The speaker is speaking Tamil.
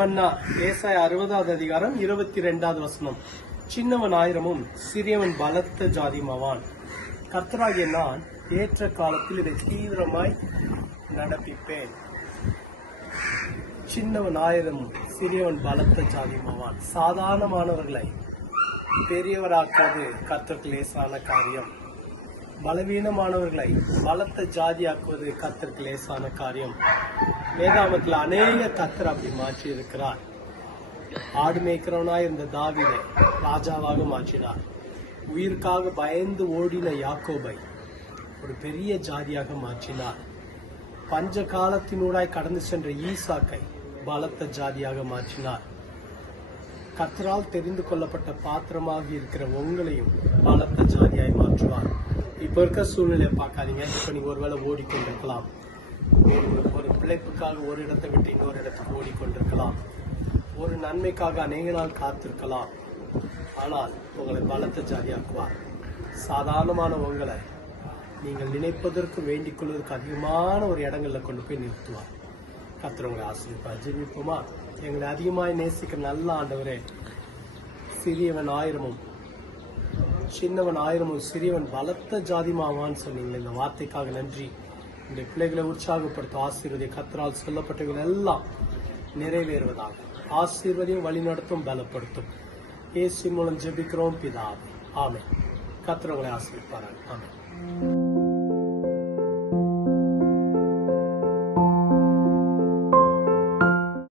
மன்னா ஏசாய அறுபதாவது அதிகாரம் இருபத்தி ரெண்டாவது வசனம். சின்னவன் ஆயிரமும் சிறியவன் பலத்த ஜாதிமாவான் கர்த்தராகிய நான் ஏற்ற காலத்தில் இதை தீவிரமாய் நடப்பிப்பேன். சின்னவன் ஆயிரமும் சிறியவன் பலத்த ஜாதிமாவான் சாதாரணமானவர்களை பெரியவராக்குவது கர்த்தருக்கு லேசான காரியம். பலவீனமானவர்களை பலத்த ஜாதியாக்குவது கத்தருக்கு லேசான காரியம். வேதாமத்தில் அநேக கத்தர் அப்படி மாற்றி இருக்கிறார் ஆடு மேய்க்கிறவனாய் இருந்த தாவிதை ராஜாவாக மாற்றினார். உயிருக்காக பயந்து ஓடின யாக்கோபை ஒரு பெரிய ஜாதியாக மாற்றினார். பஞ்ச காலத்தினூடாய் கடந்து சென்ற ஈசாக்கை பலத்த ஜாதியாக மாற்றினார். கத்தரால் தெரிந்து கொள்ளப்பட்ட பாத்திரமாக இருக்கிற உங்களையும் பலத்த இப்போ இருக்க சூழ்நிலையை பார்க்காதீங்க. இப்போ நீங்கள் ஒருவேளை ஓடிக்கொண்டிருக்கலாம். ஒரு ஒரு பிழைப்புக்காக ஒரு இடத்தை விட்டு இன்னொரு இடத்துக்கு ஓடிக்கொண்டிருக்கலாம். ஒரு நன்மைக்காக அநேக நாள் காத்திருக்கலாம். ஆனால் உங்களை பலத்த ஜாதியாக்குவார். சாதாரணமான உங்களை நீங்கள் நினைப்பதற்கு வேண்டிக் கொள்வதற்கு அதிகமான ஒரு இடங்களில் கொண்டு போய் நிறுத்துவார். கத்துறவங்களை உங்களை ஆசிரியப்பார் எங்களை அதிகமாக நேசிக்கிற நல்ல ஆண்டவரே சிறியவன் ஆயிரமும் சின்னவன் ஆயிரமும் சிறியவன் பலத்த ஜாதி ஜாதிமாவான்னு சொன்னீங்களே இந்த வார்த்தைக்காக நன்றி. இந்த பிள்ளைகளை உற்சாகப்படுத்த ஆசீர்வதி கத்தரால் சொல்லப்பட்டவர்கள் எல்லாம் நிறைவேறுவதாக. ஆசீர்வதியும் வழிநடத்தும் பலப்படுத்தும். ஏசி மூலம் ஜெபிக்கிறோம் பிதாவே ஆமே கர்த்தர் உங்களை ஆமே